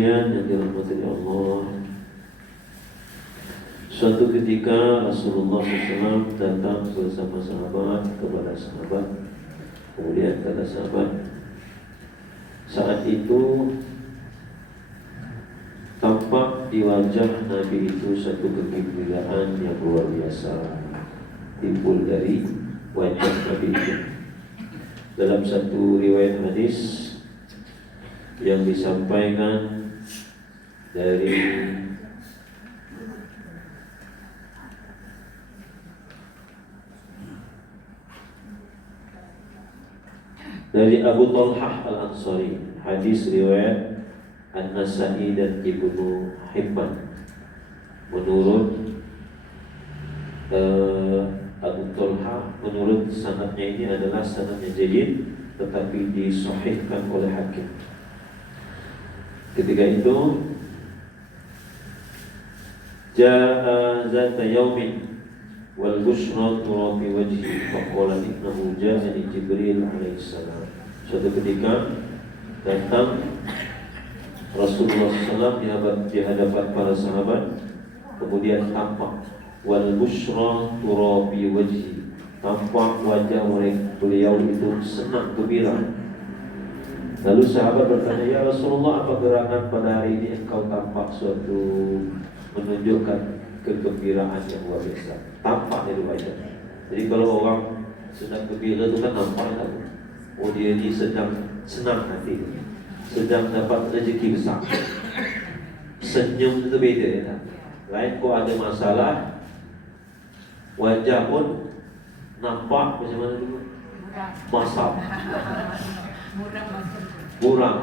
sekalian yang dirahmati Allah, suatu ketika Rasulullah SAW datang bersama sahabat kepada sahabat, kemudian kata sahabat, saat itu tampak di wajah Nabi itu satu kegembiraan yang luar biasa timbul dari wajah Nabi itu. Dalam satu riwayat hadis yang disampaikan dari Abu Talhah Al-Ansari, hadis riwayat An-Nasa'i dan Ibnu Hibban. Menurut Abu Talhah, menurut sanadnya ini adalah sanadnya jayyid, tetapi disahihkan oleh Hakim. Ketika itu Ja'a zata yaumin wal bushra turabi wajhi faqala innahu ja'ani Jibril alaihissalam. Suatu ketika datang Rasulullah SAW di hadapan para sahabat, kemudian tampak wal bushra turabi wajhi, tampak wajah beliau itu senang gembira. Lalu sahabat bertanya, ya Rasulullah, apa gerangan pada hari ini engkau tampak suatu menunjukkan kegembiraan yang luar biasa? Tampak dari wajah. Jadi kalau orang sedang gembira itu kan nampak kan? Oh, dia ini sedang senang hati, sedang dapat rezeki besar. Senyum itu beda ya. Lain kok ada masalah, wajah pun nampak macam mana dulu? Masam, buram,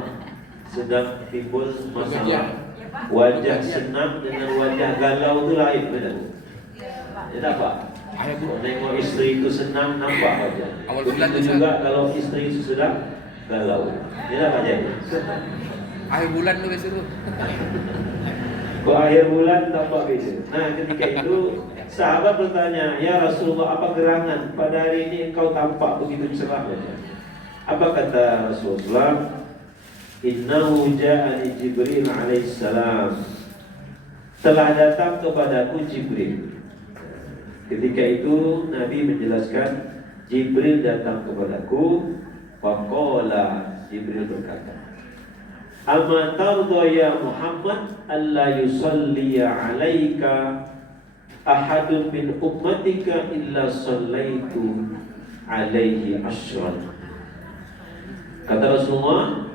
sedang timbul masalah. Wajah senang dengan wajah galau itu lain, benar? Ya tak Pak? Kalau tengok isteri itu senang, nampak wajah. Begitu juga kalau isteri itu sedang galau. Ya tak Pak Jai? Akhir bulan tu biasa tu. Kalau akhir bulan tampak beza. Nah, ketika itu sahabat bertanya, ya Rasulullah, apa gerangan pada hari ini engkau tampak begitu cerah wajah? Apa kata Rasulullah? Innahu ja'ani Jibril alaihissalam, telah datang kepadaku Jibril. Ketika itu Nabi menjelaskan, Jibril datang kepadaku. Faqala, Jibril berkata, amma tarda ya Muhammad alla yusalliya alaika ahadun min ummatika illa sallaitu alaihi ashran. Kata Rasulullah,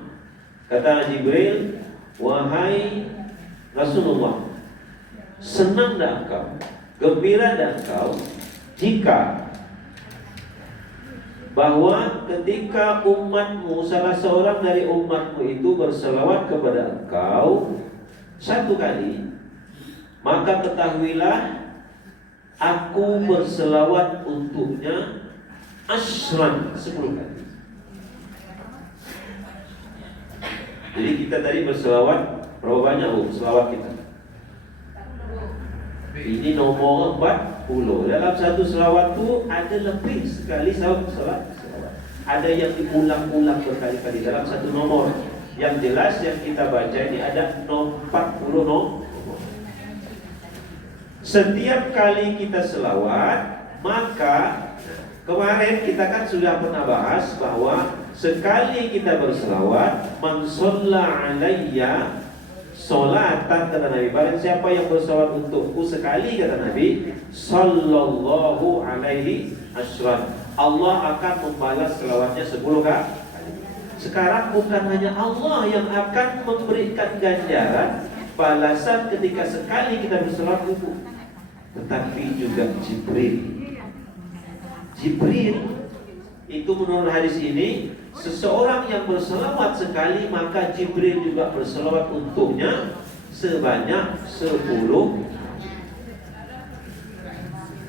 kata Jibril, wahai Rasulullah, senang dah engkau, gembira dah engkau jika bahwa ketika umatmu, salah seorang dari umatmu itu berselawat kepada engkau satu kali, maka ketahuilah aku berselawat untuknya ashran, 10 kali. Jadi kita tadi berselawat berapa banyak selawat kita? Ini nomor 40. Dalam satu selawat tu ada lebih sekali selawat. Ada yang diulang-ulang berkali-kali dalam satu nomor. Yang jelas yang kita baca ini ada 40 nomor. Setiap kali kita selawat, maka kemarin kita kan sudah pernah bahas bahwa sekali kita berselawat, man shalla alayya sholatan, kata Nabi, barang siapa yang berselawat untukku sekali, kata Nabi, sallallahu alaihi ashran, Allah akan membalas selawatnya 10 kali. Sekarang bukan hanya Allah yang akan memberikan ganjaran balasan ketika sekali kita berselawat itu, tetapi juga Jibril itu menurut hadis ini, seseorang yang berselawat sekali, maka Jibril juga berselawat untuknya sebanyak 10.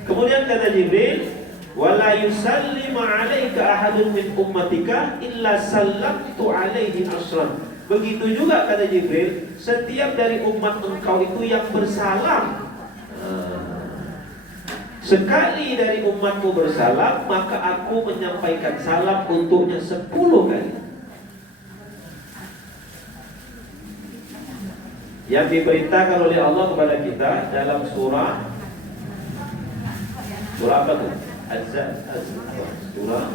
Kemudian kata Jibril, wala yusallimu alaika ahadun min ummatika illa sallamtu alaihi ashran. Begitu juga kata Jibril, setiap dari umat engkau itu yang bersalam, sekali dari umatmu bersalam, maka aku menyampaikan salam untuknya 10 kali. yang diperintahkan oleh Allah kepada kita dalam surah apa tuh? Surah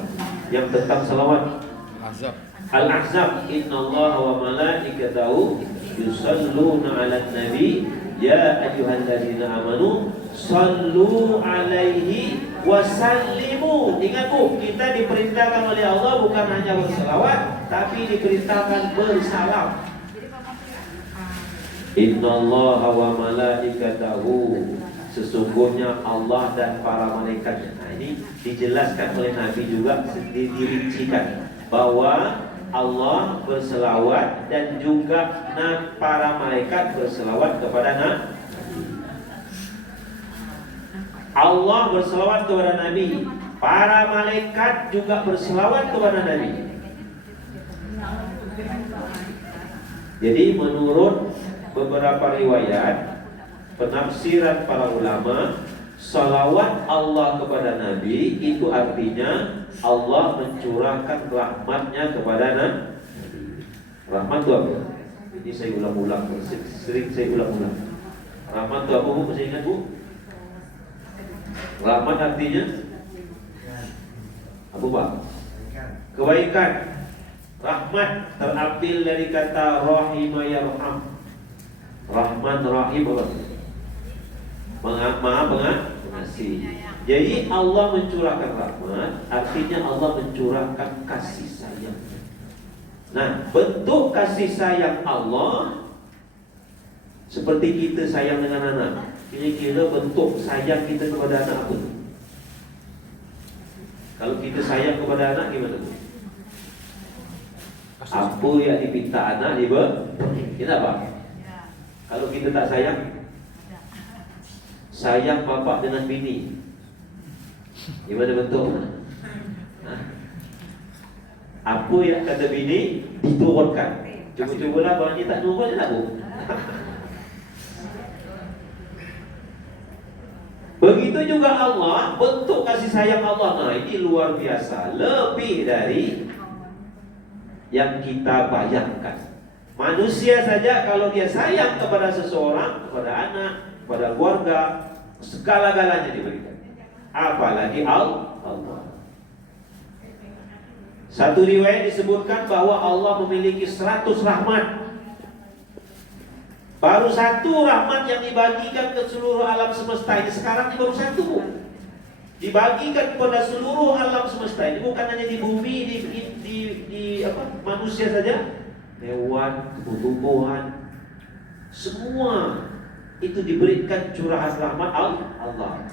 yang tentang salawat. Azab. Al-Ahzab. Innallaha wa malaikatahu yusalluna 'alan nabi ya ayyuhalladzina amanu sallu 'alaihi wa sallimu. Ingat Bu, kita diperintahkan oleh Allah bukan hanya berselawat, tapi diperintahkan bersalam. Innallaha wa malaikatahu, sesungguhnya Allah dan para malaikatnya. Nah, ini dijelaskan oleh Nabi juga, dirincikan bahwa Allah berselawat dan juga para malaikat berselawat kepada Nabi. Allah berselawat kepada Nabi, para malaikat juga berselawat kepada Nabi. Jadi menurut beberapa riwayat penafsiran para ulama, salawat Allah kepada Nabi itu artinya Allah mencurahkan rahmatnya kepada Nabi. Rahmat itu apa? Ini saya ulang-ulang, sering saya ulang-ulang. Rahmat itu apa Bu? Masih ingat Bu? Rahmat artinya apa Pak? Kebaikan. Rahmat terambil dari kata rahima yarham. Rahman Rahim Allah, Maha Pengasih. Jadi Allah mencurahkan rahmat, artinya Allah mencurahkan kasih sayang. Nah, bentuk kasih sayang Allah seperti kita sayang dengan anak. Kira-kira bentuk sayang kita kepada anak apa? Kalau kita sayang kepada anak gimana? Apa yang dipinta anak diberi? Kenapa? Kalau kita tak sayang bapak dengan bini, gimana bentuk? Apa yang kata bini diturunkan. Cuba-cubalah kalau dia tak turun, tak Bu. Begitu juga Allah, bentuk kasih sayang Allah. Nah, ini luar biasa, lebih dari yang kita bayangkan. Manusia saja kalau dia sayang kepada seseorang, kepada anak, kepada keluarga, segala-galanya diberikan. Apalagi Allah. Satu riwayat disebutkan bahwa Allah memiliki 100 rahmat. Baru satu rahmat yang dibagikan ke seluruh alam semesta ini. Sekarang ini baru satu. Dibagikan kepada seluruh alam semesta ini, bukan hanya di bumi, di manusia saja. Hewan, tumbuhan, semua itu diberikan curahan rahmat Allah.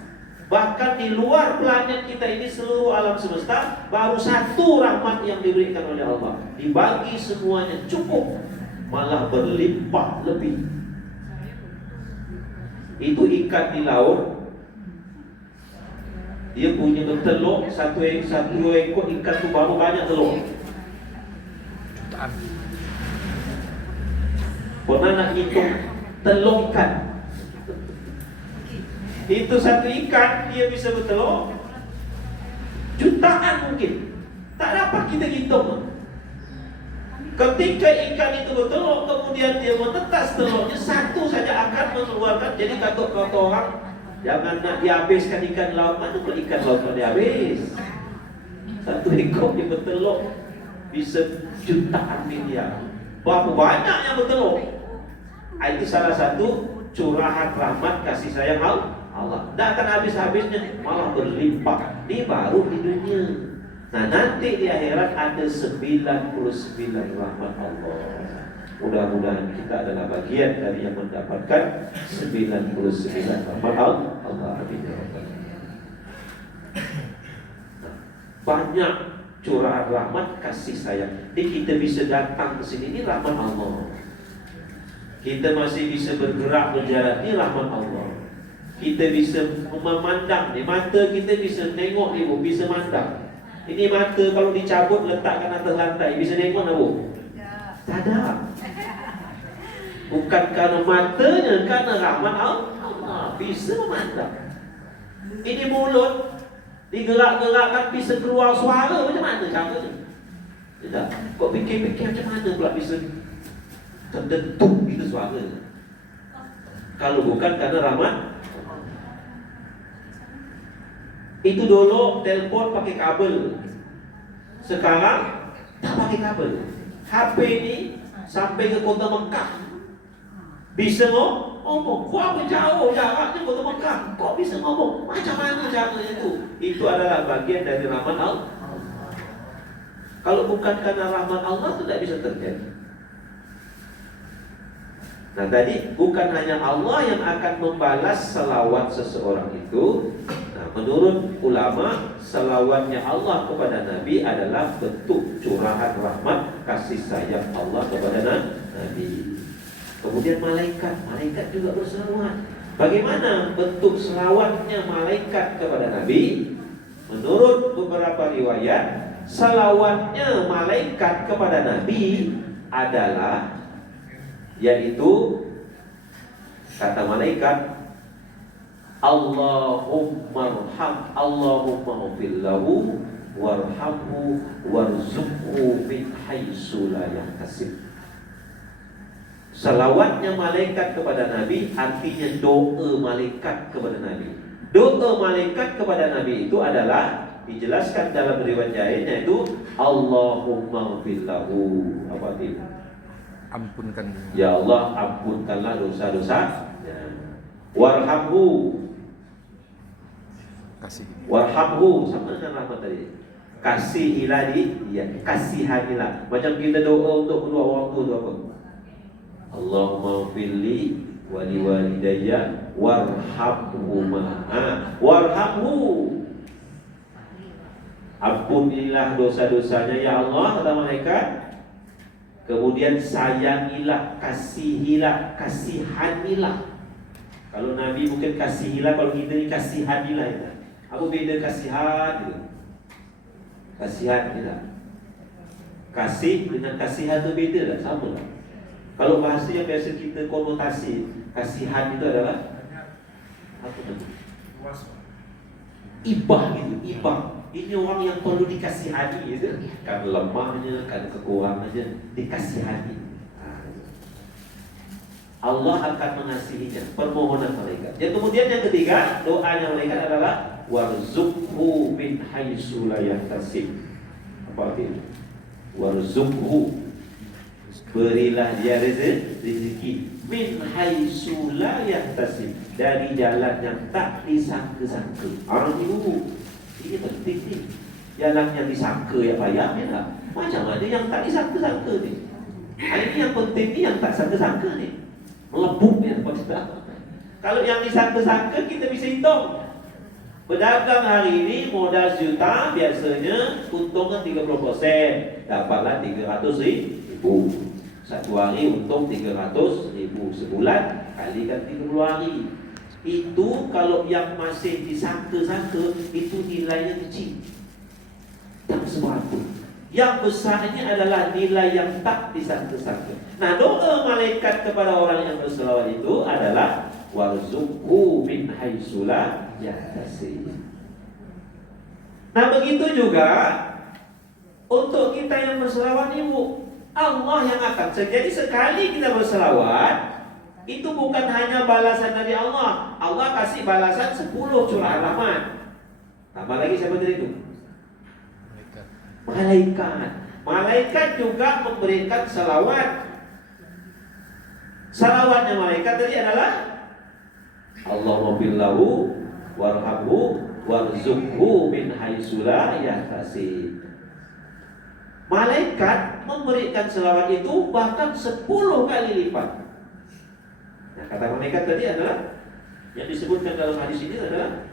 Bahkan di luar planet kita ini, seluruh alam semesta, baru satu rahmat yang diberikan oleh Allah. Dibagi semuanya cukup, malah berlimpah lebih. Itu ikan di laut, dia punya telur, satu ekor ikan itu baru banyak telur. Jutaan. Pernah nak hitung telur ikan? Itu satu ikan dia bisa bertelur jutaan mungkin. Tak dapat kita hitung. Ketika ikan itu bertelur, kemudian dia menetas telurnya, satu saja akan mengeluarkan. Jadi kata orang, jangan nak dihabiskan ikan laut. Mana pun ikan laut boleh habis. Satu ekor dia bertelur bisa jutaan miliar. Berapa banyak yang bertelur? Itu salah satu curahan rahmat kasih sayang Allah. Tak akan habis-habisnya, malah berlimpah. Ini baru di dunia. Nah, nanti di akhirat ada 99 rahmat Allah. Mudah-mudahan kita adalah bagian dari yang mendapatkan 99 rahmat Allah. Banyak curahan rahmat kasih sayang. Jadi kita bisa datang ke sini, ini rahmat Allah. Kita masih bisa bergerak berjalan, ini rahmat Allah. Kita bisa memandang, di mata kita bisa tengok ni Bu, bisa mandang. Ini mata kalau dicabut letakkan atas lantai, bisa tengok tak Bu? Tak ada. Bukan kerana matanya, kerana rahmat Allah, bisa memandang. Ini mulut digerak-gerakkan bisa keluar suara, macam mana caranya? Tidak. Kok fikir-fikir macam mana pula bisa terdentuk itu suara? Kalau bukan karena rahmat. Itu dulu telepon pakai kabel, sekarang tak pakai kabel. HP ini sampai ke kota Mekah bisa ngomong. Wah, jauh jaraknya kota Mekah, kok bisa ngomong? Macam mana caranya itu? Itu adalah bagian dari rahmat Allah. Kalau bukan karena rahmat Allah itu tidak bisa terjadi. Nah tadi bukan hanya Allah yang akan membalas selawat seseorang itu. Nah, menurut ulama, selawatnya Allah kepada Nabi adalah bentuk curahan rahmat kasih sayang Allah kepada Nabi. Kemudian malaikat juga berselawat. Bagaimana bentuk selawatnya malaikat kepada Nabi? Menurut beberapa riwayat, selawatnya malaikat kepada Nabi adalah, yaitu kata malaikat, Allahumma ghfirlahu warhamhu warzuqhu min haitsu la yahtasib. Selawatnya malaikat kepada Nabi artinya doa malaikat kepada Nabi. Doa malaikat kepada Nabi itu adalah dijelaskan dalam riwayat lain, yaitu Allahumma ghfirlahu, apa itu? Ampunkan. Ya Allah, ampunkanlah dosa-dosa. Warhamhu. Kasih. Warhamhu sama dengan rahmat tadi. Kasihilah dia, kasihanilah. Macam kita doa untuk kedua orang tua itu apa? Allahumma firli wa liwalidayya warhamhuma. Warhamhu. Ampunilah dosa-dosanya ya Allah, kata malaikat. Kemudian sayangilah, kasihanilah. Kalau Nabi mungkin kasihilah, kalau kita ni kasihanilah ya. Apa beda kasihan gitu? Kasihan tidak. Kasih dengan kasihan itu beda tak? Sama tak? Kalau bahasa yang biasa kita konotasi, kasihan itu adalah apa itu? Ibah gitu, ibah. Ini orang yang perlu dikasihani gitu. Kan lemahnya, kan kekurangannya, dikasihani. Allah akan mengasihinya. Permohonan malaikat. Yang kemudian yang ketiga, doanya malaikat adalah warzuqhu min haitsu la yahtasib. Apa artinya? Warzuqhu, berilah dia rezeki min haitsu la yahtasib, dari jalan yang tak disangka-sangka. Ini penting ni. Jalan yang disangka ya payah ya tak? Macam mana yang tak disangka-sangka ni? Ini yang penting ni, yang tak sangka-sangka ni. Melebuknya. Kalau yang disangka-sangka kita bisa hitung. Pedagang hari ini modal juta, biasanya untungan 30%, dapatlah 300.000. Satu hari untung 300.000, sebulan kalikan 30 hari. Itu kalau yang masih disangka-sangka, itu nilainya kecil, tak seberapa. Yang besarnya adalah nilai yang tak disangka-sangka. Nah, doa malaikat kepada orang yang berselawat itu adalah warzuqhu min haitsu la yahtasib. Nah, begitu juga untuk kita yang berselawat ibu, Allah yang akan. Jadi sekali kita berselawat, itu bukan hanya balasan dari Allah. Allah kasih balasan 10 curahan rahmat. Tambah lagi siapa tadi itu? Malaikat. Malaikat juga memberikan salawat. Salawatnya malaikat tadi adalah Allahumma billahu warhamhu warzuqhu min haitsu la yahtasib. Malaikat memberikan salawat itu bahkan 10 kali lipat. Nah, kata malaikat tadi adalah yang disebutkan dalam hadis ini adalah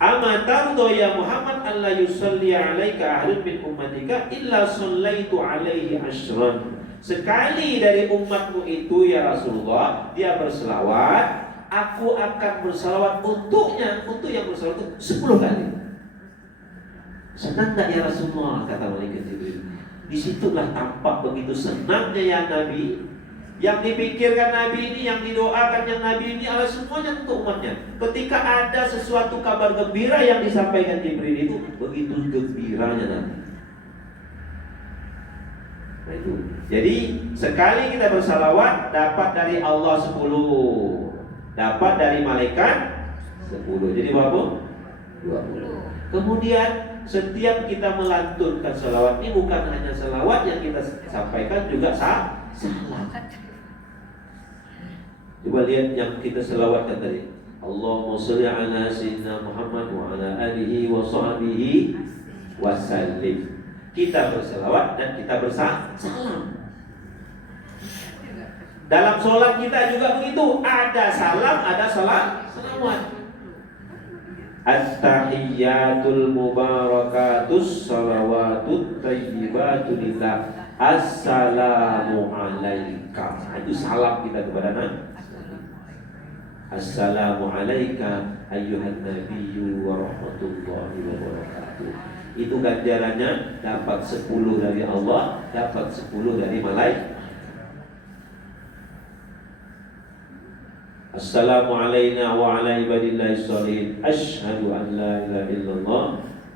amatardo ya Muhammad alla yusalli alaika ahadun min ummatika illa sallaitu alaihi asyran. Sekali dari umatmu itu ya Rasulullah, dia berselawat, aku akan berselawat untuknya, untuk yang berselawat itu 10 kali. Senang tak ya Rasulullah, kata malaikat Jibril. Disitulah tampak begitu senangnya ya Nabi. Yang dipikirkan Nabi ini, yang didoakan yang Nabi ini adalah semuanya untuk umatnya. Ketika ada sesuatu kabar gembira yang disampaikan Jibril itu, begitu gembiranya Nabi. Nah itu. Jadi sekali kita bersalawat dapat dari Allah 10, dapat dari malaikat 10. Jadi berapa? 20. Kemudian setiap kita melantunkan salawat ini bukan hanya salawat yang kita sampaikan, juga salam. Coba lihat yang kita selawatkan tadi. Allahumma sholli ala sayyidina Muhammad wa ala alihi wa sahbihi wa sallim. Kita berselawat dan kita bersalam. Dalam sholat kita juga begitu. Ada salam, ada salawat. At-tahiyyatul mubarakatus salawatut thayyibatu lillah. Assalamu alaika. Itu salam kita kepada Nabi. Assalamu alaika ayyuhan nabiyyu wa rahmatullahi wa barakatuh. Itu ganjarannya dapat 10 dari Allah, dapat 10 dari malaikat. Assalamu alayna wa ala ibadillahi sholihin. Asyhadu an la ilaha illallah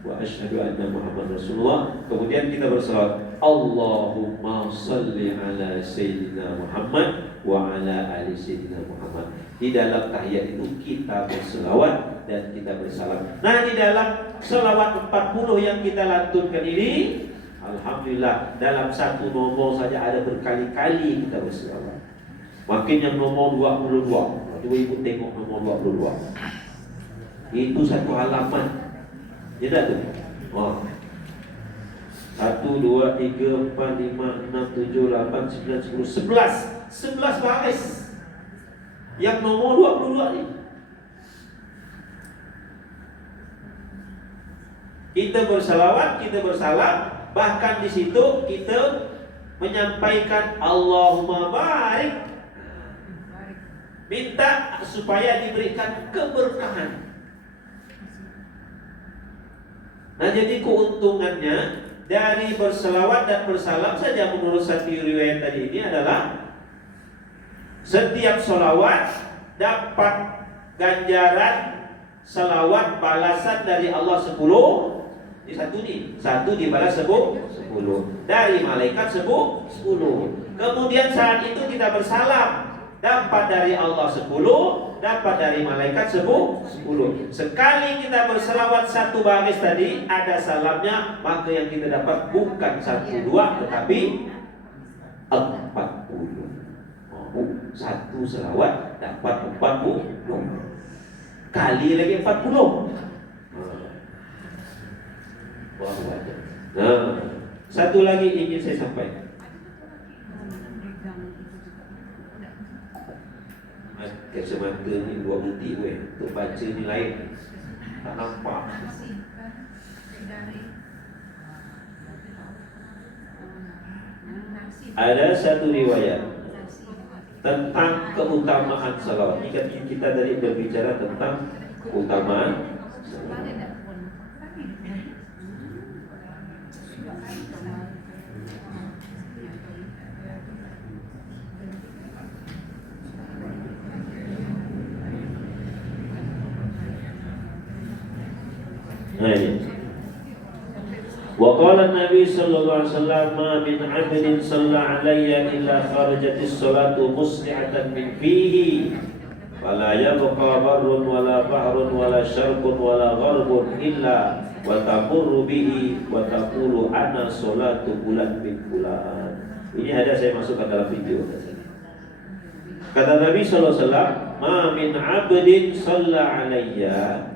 wa asyhadu anna Muhammad Rasulullah. Kemudian kita bersalawat, Allahumma salli ala sayyidina Muhammad wa ala ali sayyidina Muhammad. Di dalam tahiyat itu kita berselawat dan kita bersalam. Nah, di dalam selawat 40 yang kita lantunkan ini, alhamdulillah dalam satu nomor saja ada berkali-kali kita berselawat. Makin yang nomor 22. Coba ibu tengok nomor 22. Itu satu halaman. Ya dah tu. Oh. 1, 2, 3, 4, 5, 6, 7, 8, 9, 10, 11 baris. Yang nomor 22 ni. Kita bersalawat, kita bersalam, bahkan di situ kita menyampaikan Allahumma barik. Minta supaya diberikan keberkahan. Nah, jadi keuntungannya dari berselawat dan bersalam saja menurut satu riwayat tadi ini adalah setiap selawat dapat ganjaran selawat balasan dari Allah 10. Di satu dibalas 10. Dari malaikat 10. Kemudian saat itu kita bersalam, dapat dari Allah 10, dapat dari malaikat 10. Sekali kita berselawat satu baris tadi ada salamnya, maka yang kita dapat bukan 1, 2 tetapi 40. Satu selawat dapat 40 kali lagi 40. Nah, satu lagi ingin saya sampaikan. Kacamata ni 2 butir weh, untuk baca ni lain, tak nampak. Ada satu riwayat tentang keutamaan salawat. Ini kita tadi berbicara tentang keutamaan salawat. Wa qala Nabi sallallahu alaihi wasallam ma min 'abdin shalla 'alayya illa kharajatis salatu musli'atan min fihi fala yabqa barrun wala bahrun wala syarqun wala gharbun illa wa tamurru bihi wa taqulu ana salatu bulan min bulan. Ini ada saya masukkan dalam video. Kata Nabi sallallahu alaihi wasallam, ma min 'abdin shalla 'alayya,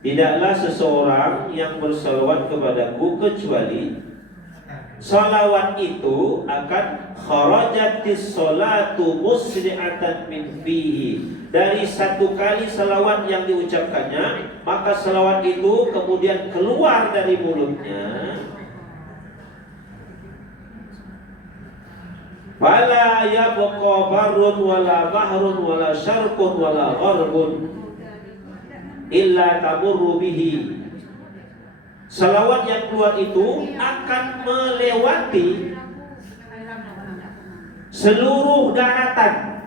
tidaklah seseorang yang bersalawat kepadaku kecuali salawat itu akan kharajatis salatu musli'atan min fihi. Dari satu kali salawat yang diucapkannya, maka salawat itu kemudian keluar dari mulutnya. Fala yabqa barrun wala bahrun wala syarqun wala gharbun illa tamurru bihi. Salawat yang keluar itu akan melewati seluruh daratan,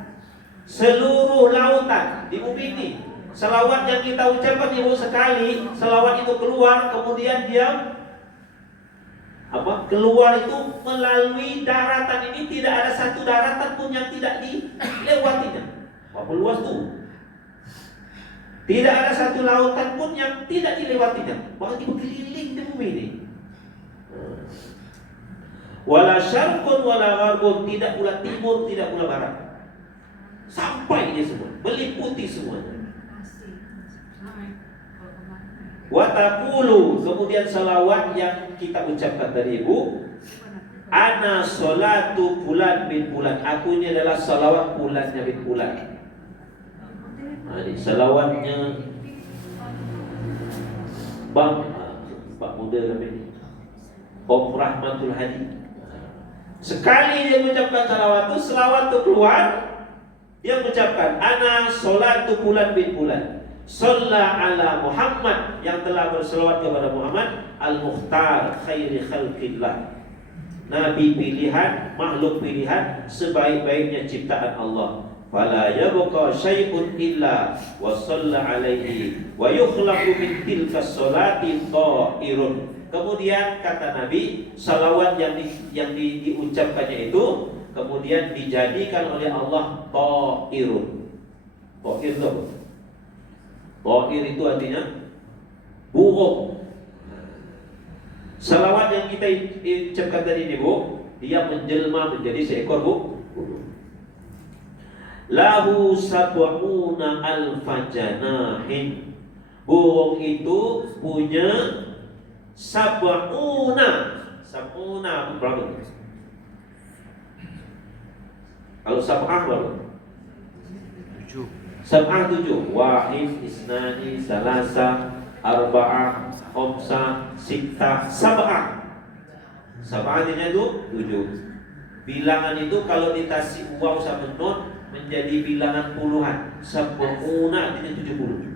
seluruh lautan di bumi ini. Salawat yang kita ucapkan ibu sekali, salawat itu keluar, kemudian dia keluar itu melalui daratan ini, tidak ada satu daratan pun yang tidak dilewatinya. Berapa luas tuh? Tidak ada satu lautan pun yang tidak dilewatinya. Berarti berkeliling di bumi ini. Wala syarqun wala gharbun, tidak pula timur, tidak pula barat. Sampai dia semua, meliputi semuanya. Wa taqulu, kemudian salawat yang kita ucapkan tadi Ibu, ana salatu fulan bin fulan, aku ini adalah salawat fulannya bin fulan. Nah, ini salawatnya Bang Pak Muda kami ini, Om Rahmatul Hadi. Sekali dia mengucapkan selawat itu keluar, dia mengucapkan ana salatu fulan bin fulan, shalla ala Muhammad, yang telah berselawat kepada Muhammad, al-mukhtar khairi khalqillah, nabi pilihan, makhluk pilihan, sebaik-baiknya ciptaan Allah. Fala yabqa syai'un illa wa shalla alaihi wa yukhlaqu min tilka sholati ta'irun. Kemudian kata Nabi, salawat yang diucapkannya itu kemudian dijadikan oleh Allah ta'irun. Ta'ir itu apa? Ta'ir itu artinya burung. Salawat yang kita ucapkan tadi ini Bu, dia menjelma menjadi seekor burung. Lahu sab'una alfa janahin. Burung itu punya sab'una berapa? Kalau sab'ah berapa? 7. Sab'ah 7. Wahid, isnani, salasa, arba'ah, khamsah, sittah, sab'ah. Sab'ah artinya itu 7. Bilangan itu kalau ditasi waw sama nun menjadi bilangan puluhan. Sab'una artinya 70.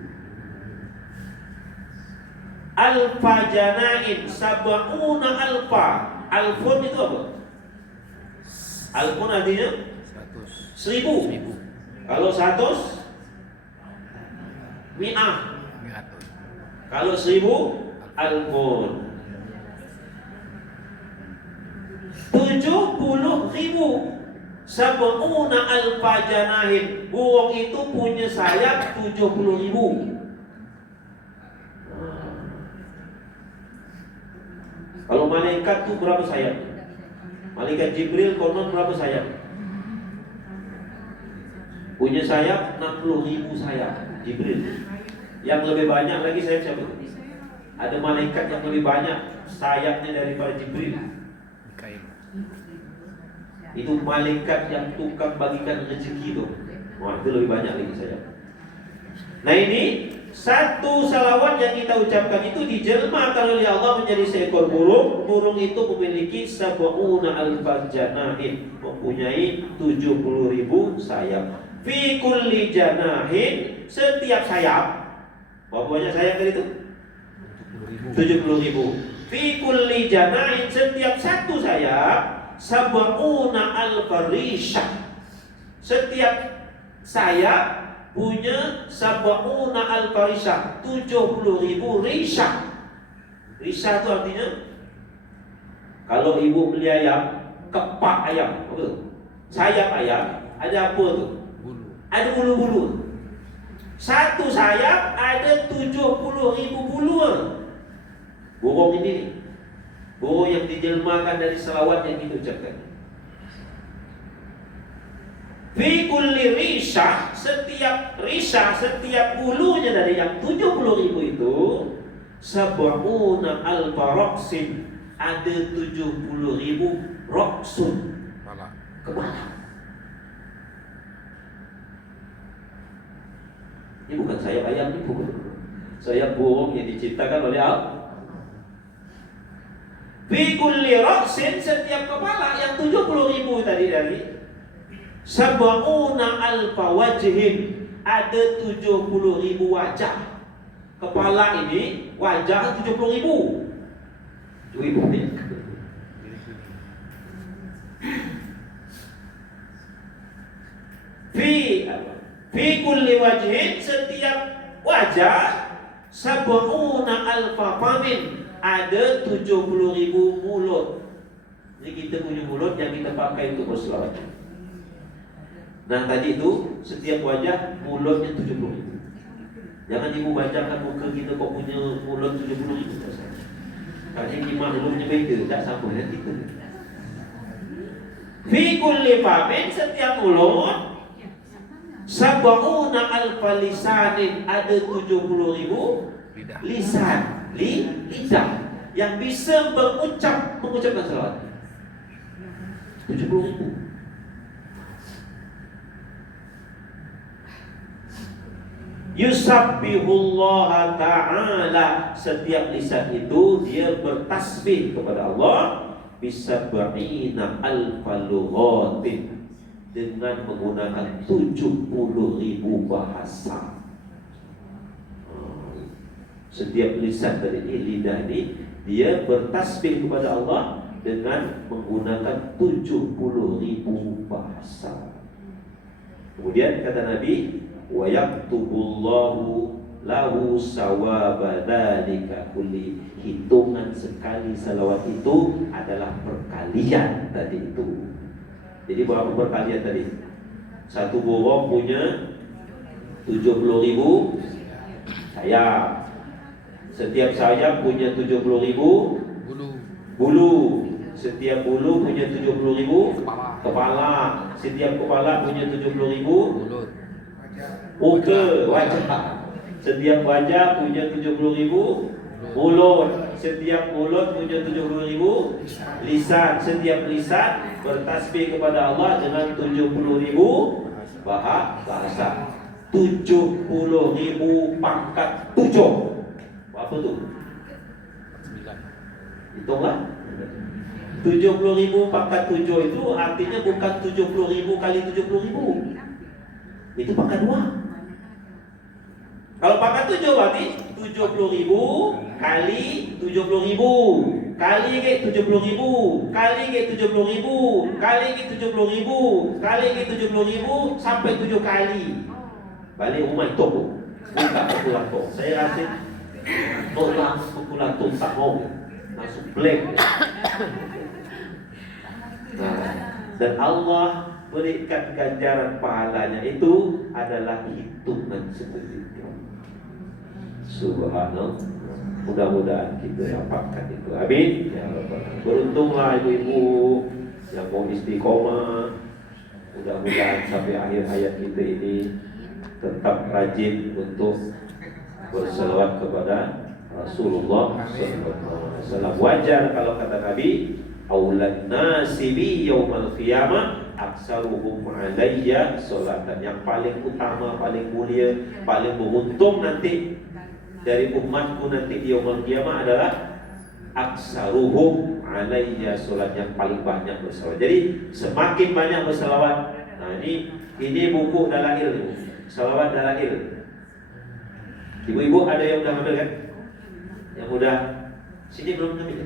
Alfa janain, sab'una alfa. Alfun itu apa? Alfun artinya 1000. Kalau 100 mi'ah. Kalau 1000 alfun. 70.000. Sab'una alfa janahin. Burung itu punya sayap 70.000. Kalau malaikat itu berapa sayap? Malaikat Jibril konon berapa sayap? Punya sayap 60.000 sayap Jibril. Yang lebih banyak lagi sayap siapa? Ada malaikat yang lebih banyak sayapnya daripada Jibril. Itu malaikat yang tukang bagikan rezeki itu. Wah, itu lebih banyak lagi sayap. Nah, ini satu salawat yang kita ucapkan itu dijelmakan oleh Allah menjadi seekor burung. Burung itu memiliki sab'una alfa janahin, mempunyai 70.000 sayap. Fi kulli janahin, setiap sayap. Berapa banyak sayap tadi itu? 70.000. Fi kulli janahin, setiap satu sayap, sab'una alfa rishah. Setiap sayap punya sab'una alfa rishah, 70.000 rishah. Rishah itu artinya kalau ibu beli ayam, kepak ayam, apa tu? Sayap ayam, ada apa tu? Bulu. Ada bulu-bulu. Satu sayap ada 70.000 bulu. Burung ini, burung yang dijelmakan dari selawat yang kita ucapkan. Fi kulli rishah, setiap bulunya dari yang 70.000 itu, sab'una alfa raqsin, ada 70.000 raqsun, kepala. Ini bukan sayap ayam, ini bukan sayap burung yang diciptakan oleh Allah. Fi kulli raqsin, setiap kepala yang 70.000 tadi sab'una alfa wajhin, ada 70.000 wajah. Kepala ini wajah 70.000. Ibu ni. Fi kulli wajhin, setiap wajah sab'una alfa famin, ada 70.000 mulut. Jadi kita punya mulut yang kita pakai untuk berselawat. Nah tadi itu setiap wajah mulutnya 70.000. Jangan ibu bacakan muka kita kok punya mulut 70.000. Karena ini makhluknya beda, tak sama dengan kita. Fi kulli famin, setiap mulut sab'una alfa lisanin, ada 70.000 lisan, lidah yang bisa mengucapkan salawat. 70.000. Yusabbihullah ta'ala, setiap lisan itu dia bertasbih kepada Allah bisab'ina alfa lughatin, dengan menggunakan 70.000 bahasa. Setiap lisan dari ini, lidah ini, dia bertasbih kepada Allah dengan menggunakan 70.000 bahasa. Kemudian kata Nabi, wa yaktubullahu lahu sawaba dzalika kulli, hitungan sekali salawat itu adalah perkalian tadi itu. Jadi berapa perkalian tadi? Satu burung punya 70.000 sayap. Setiap sayap punya 70.000 bulu. Setiap bulu punya 70.000 kepala. Setiap kepala punya 70.000 muka, wajah. Setiap wajah punya 70.000 mulut. Setiap mulut punya 70.000 lisan. Setiap lisan bertasbih kepada Allah dengan 70.000 bahasa. 70.000 pangkat 7. Apa tu? Hitunglah. 70.000 pangkat 7 itu artinya bukan 70.000 kali 70.000. Itu pangkat 2. Kalau pangkat 7 berarti 70.000 kali 70.000 kali ke 70.000 kali ke 70.000 kali ke 70.000 kali ke 70.000 sampai 7 kali. Balik rumah itu buka kalkulator. Saya rasa tolak kalkulator tak mau, langsung blank. Dan Allah berikan ganjaran pahalanya itu adalah hitungan seperti itu. Subhanallah. Mudah-mudahan kita dapatkan itu. Amin. Ya Rabbal Alamin. Beruntunglah ibu-ibu yang mau istiqomah. Mudah-mudahan sampai akhir hayat kita ini tetap rajin untuk berselawat kepada Rasulullah SAW. Wajar kalau kata Nabi, aulad nasi bi yaumal qiyamah aksaruhum alayya salatan. Yang paling utama, paling mulia, paling beruntung nanti dari umatku nanti di yaumul qiyamah adalah aksaruhum alayya salat, yang paling banyak bersalawat. Jadi semakin banyak bersalawat. Nah ini buku dalail, salawat dalail. Ibu-ibu ada yang udah ngambil kan? Yang udah sini belum ngambil.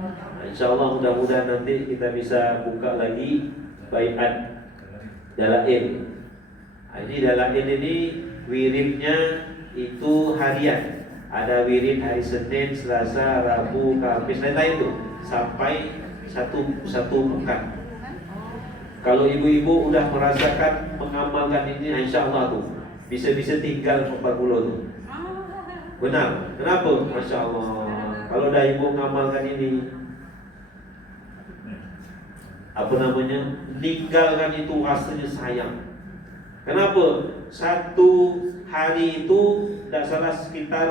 Nah, InsyaAllah mudah-mudahan nanti kita bisa buka lagi baiat dalail. Nah, ini dalail ini wiridnya itu harian. Ada wirid hari Senin, Selasa, Rabu, Kamis, lain-lain itu sampai satu pekan. Kalau ibu-ibu udah merasakan mengamalkan ini, InsyaAllah tuh bisa-bisa tinggal 40 tuh. Benar. Kenapa? Masya Allah. Kalau dah ibu mengamalkan ini, apa namanya, meninggalkan itu rasanya sayang. Kenapa? Satu hari itu tidak salah sekitar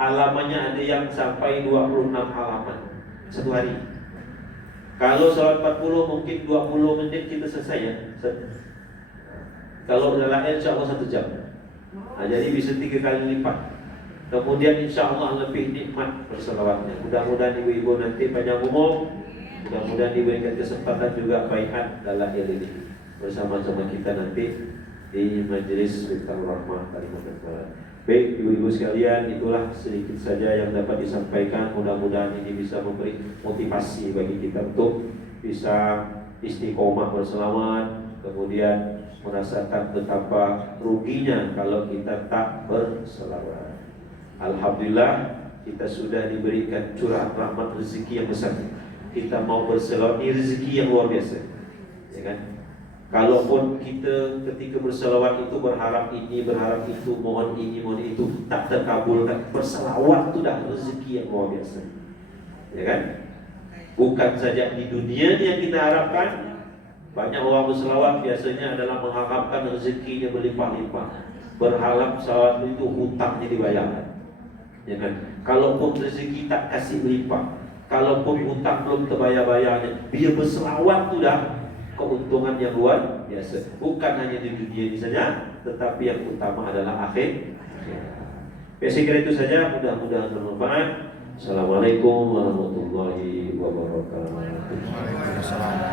halamannya ada yang sampai 26 halaman satu hari. Kalau salat 40 mungkin 20 menit kita selesai ya. Kalau dalam insyaAllah 1 jam. Nah, jadi bisa 3 kali lipat. Kemudian insyaAllah lebih nikmat berselawatnya. Mudah-mudahan ibu-ibu nanti panjang umur. Mudah-mudahan diberikan kesempatan juga baiat dalam ini bersama-sama kita nanti di majelis Miftaul Rahmah Kalimantan Barat. Baik ibu-ibu sekalian, itulah sedikit saja yang dapat disampaikan. Mudah-mudahan ini bisa memberi motivasi bagi kita untuk bisa istiqomah berselawat, kemudian merasakan betapa ruginya kalau kita tak berselawat. Alhamdulillah kita sudah diberikan curahan rahmat rezeki yang besar. Kita mau berselawat, ini rezeki yang luar biasa, ya kan? Kalaupun kita ketika berselawat itu berharap ini, berharap itu, mohon ini, mohon itu, tak terkabulkan, berselawat itu dah rezeki yang luar biasa, ya kan? Bukan saja di dunia yang kita harapkan. Banyak orang berselawat biasanya adalah mengharapkan rezekinya berlimpah-limpah, berharap selawat itu hutangnya dibayar, ya kan? Kalaupun rezeki tak kasih berlimpah, kalaupun hutang belum terbayar-bayarnya, dia berselawat itu dah keuntungan yang luar biasa. Bukan hanya di dunia ini saja, tetapi yang utama adalah akhir. Saya kira itu saja, mudah-mudahan bermanfaat. Assalamualaikum warahmatullahi wabarakatuh. Waalaikumsalam.